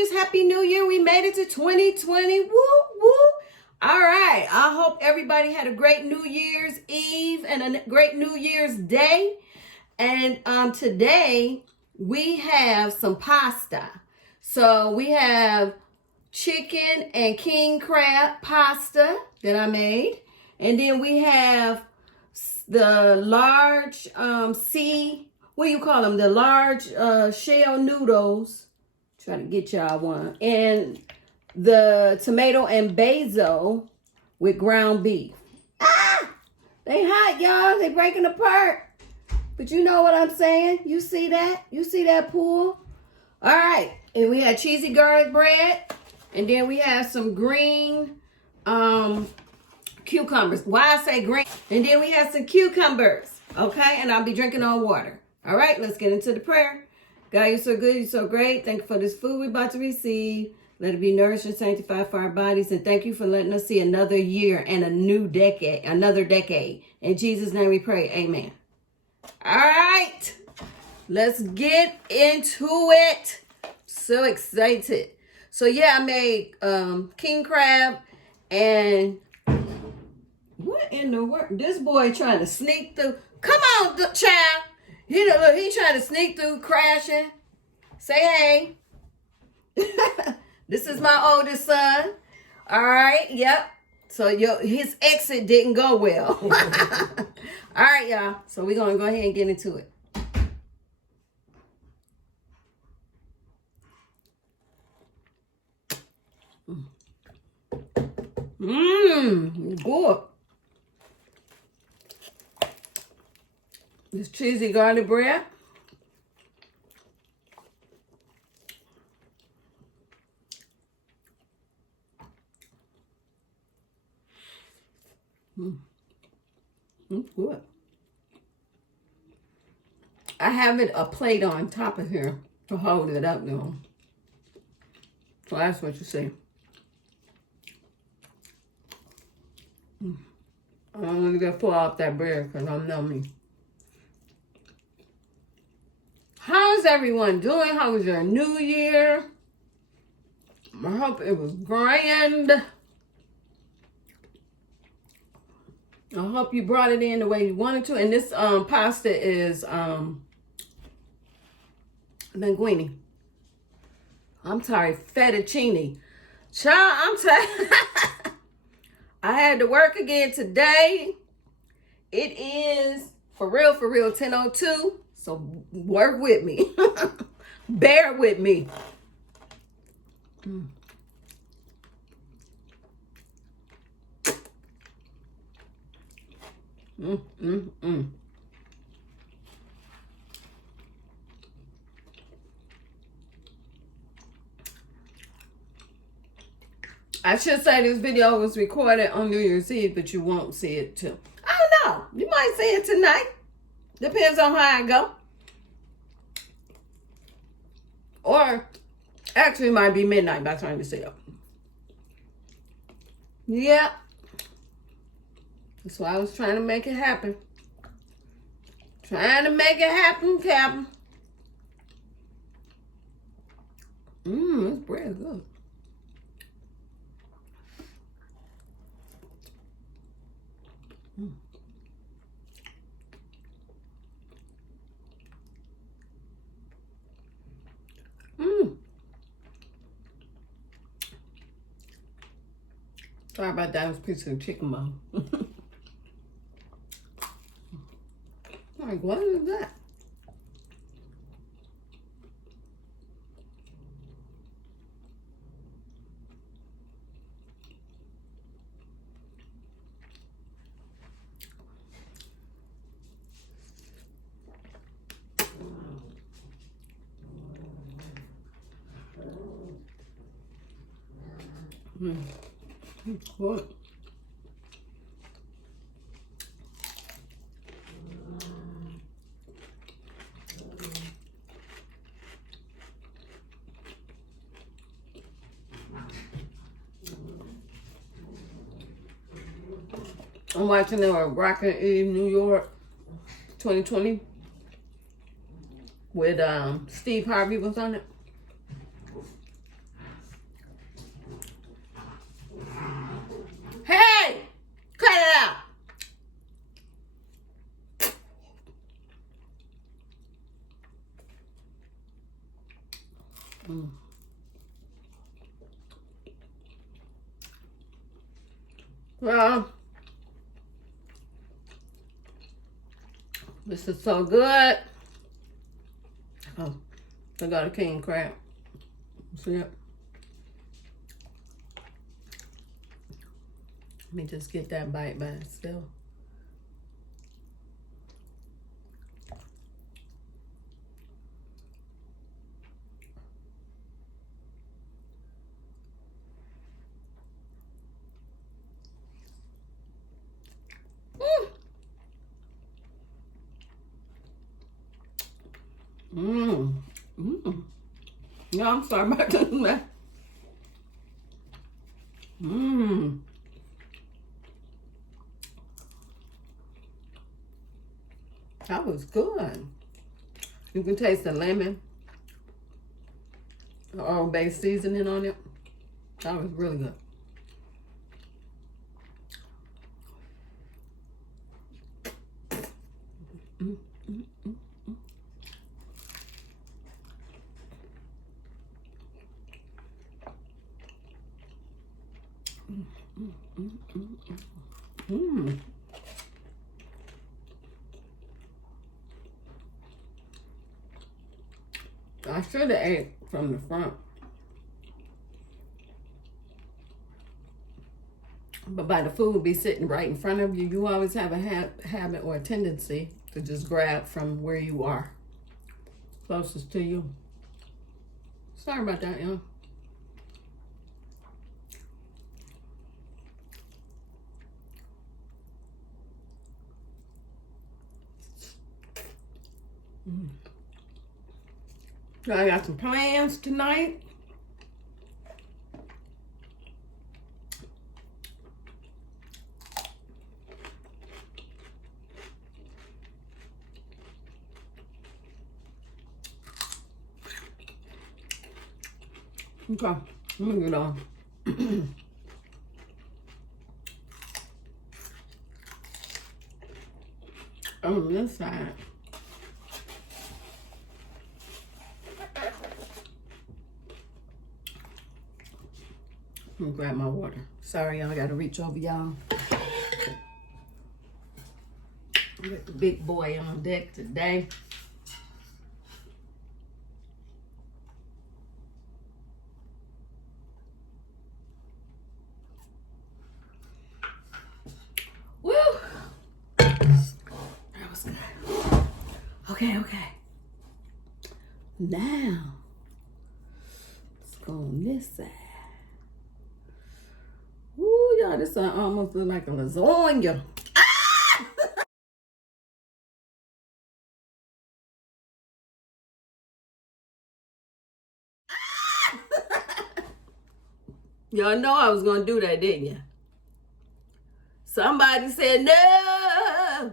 Smooches. Happy New Year. We made it to 2020. Woo, woo. All right. I hope everybody had a great New Year's Eve and a great New Year's Day. And today we have some pasta. So we have chicken and king crab pasta that I made. And then we have the large what do you call them? The large shell noodles. Try to get y'all one. And the tomato and basil with ground beef. Ah! They hot, y'all. They breaking apart. But you know what I'm saying? You see that? You see that pool? All right. And we had cheesy garlic bread. And then we have some green cucumbers. Why I say green? And then we have some cucumbers. Okay? And I'll be drinking on water. All right, let's get into the prayer. God, you're so good, you're so great. Thank you for this food we're about to receive. Let it be nourished and sanctified for our bodies. And thank you for letting us see another year and another decade. In Jesus' name we pray, amen. All right, let's get into it. So excited. So yeah, I made king crab and what in the world? This boy trying to sneak through. Come on, child. Look, he trying to sneak through, crashing. Say hey. This is my oldest son. All right, yep. So his exit didn't go well. All right, y'all. So we're going to go ahead and get into it. Good. This cheesy garlic bread. It's good. I have a plate on top of here to hold it up though. So that's what you see. I'm gonna get pull out that bread because I'm numbing. How's everyone doing? How was your new year? I hope it was grand. I hope you brought it in the way you wanted to. And this pasta is linguine. I'm sorry, fettuccine. Child, I'm tired. I had to work again today. It is for real, 10:02. So work with me. Bear with me. I should say this video was recorded on New Year's Eve, but you won't see it too. I don't know. You might see it tonight. Depends on how I go. Or actually it might be midnight by the time you see it. Yeah. That's why I was trying to make it happen. Trying to make it happen, Captain. This bread is good. Sorry about that. It was a piece of chicken bone. Like, what is that? What? I'm watching the Rockin' Eve New York 2020 with Steve Harvey was on it. Mm. Well, this is so good. Oh, I got a king crab. See it? Let me just get that bite by itself. Mmm. Mmm. Yeah, I'm sorry about that. Mmm. That was good. You can taste the lemon, the Old Bay seasoning on it. That was really good. Mm, mm, mm, mm. Mm, mm, mm, mm, mm. Mm. I should have ate from the front. But by the food be sitting right in front of you, you always have a habit or a tendency to just grab from where you are, closest to you. Sorry about that, y'all. So I got some plans tonight. Okay, let me get on. On this side. Let me grab my water. Sorry, y'all, I gotta reach over y'all. Get the big boy on deck today. Woo! That was good. Okay. Now, let's go on this side. Ooh, y'all, this almost look like a lasagna. Ah! Y'all know I was gonna do that, didn't you? Somebody said no.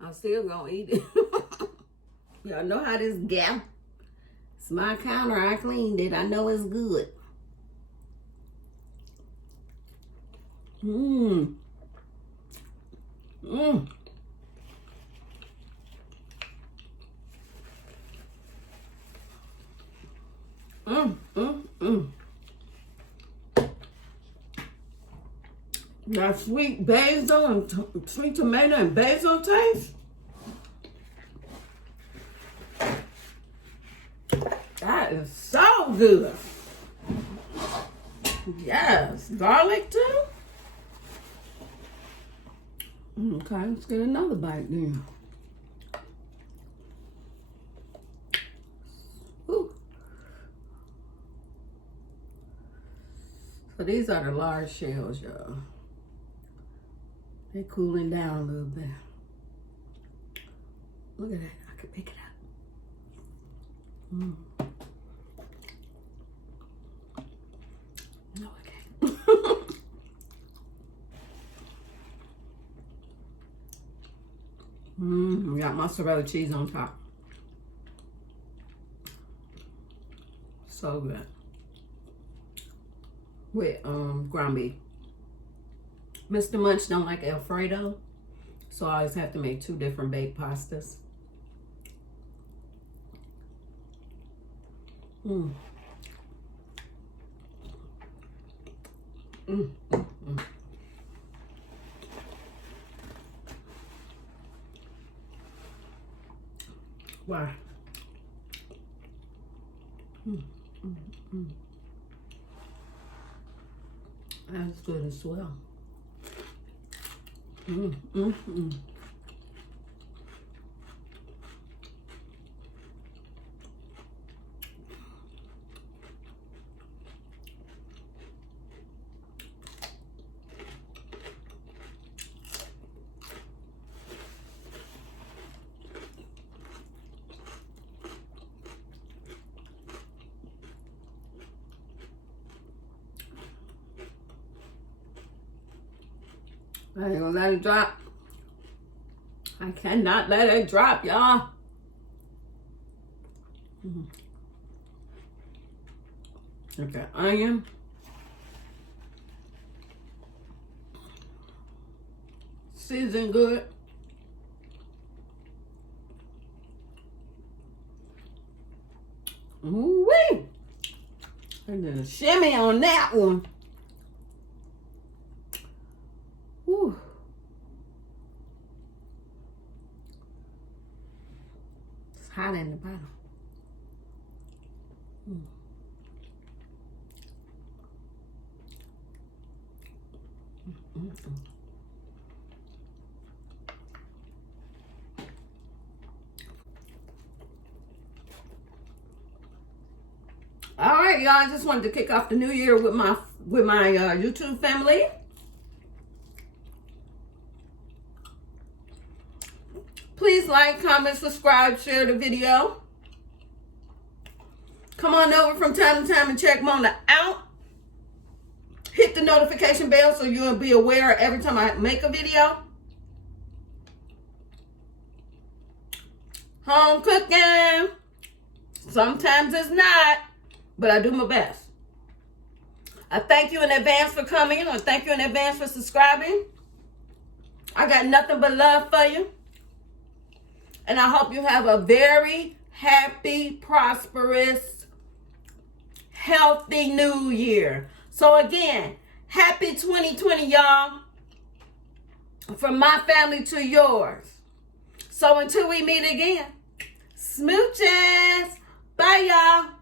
I'm still gonna eat it. Y'all know how this gap. It's my counter. I cleaned it. I know it's good. Mmm. Mmm. Mmm. Mmm. Mmm. That sweet basil and sweet tomato and basil taste. That is so good. Yes, garlic too. Okay, let's get another bite then. Ooh. So these are the large shells, y'all. They're cooling down a little bit. Look at that. I can pick it up. Mm. No, I can't. We got mozzarella cheese on top. So good. With ground beef. Mr. Munch don't like Alfredo, so I always have to make 2 different baked pastas. Mm. Mm. Mm. Mm. Wow. Mm. Mm. Mm. That's good as well. Mm. Mm. Mm. I ain't gonna let it drop. I cannot let it drop, y'all. Mm-hmm. Okay, onion. Season good. Ooh-wee. And then a shimmy on that one. Whew. It's hot in the bottom. Mm. Mm-mm. All right, y'all. I just wanted to kick off the new year with my YouTube family. Please like, comment, subscribe, share the video. Come on over from time to time and check Mona out. Hit the notification bell so you'll be aware every time I make a video. Home cooking. Sometimes it's not, but I do my best. I thank you in advance for coming. I thank you in advance for subscribing. I got nothing but love for you. And I hope you have a very happy, prosperous, healthy new year. So again, happy 2020, y'all. From my family to yours. So until we meet again, smooches. Bye, y'all.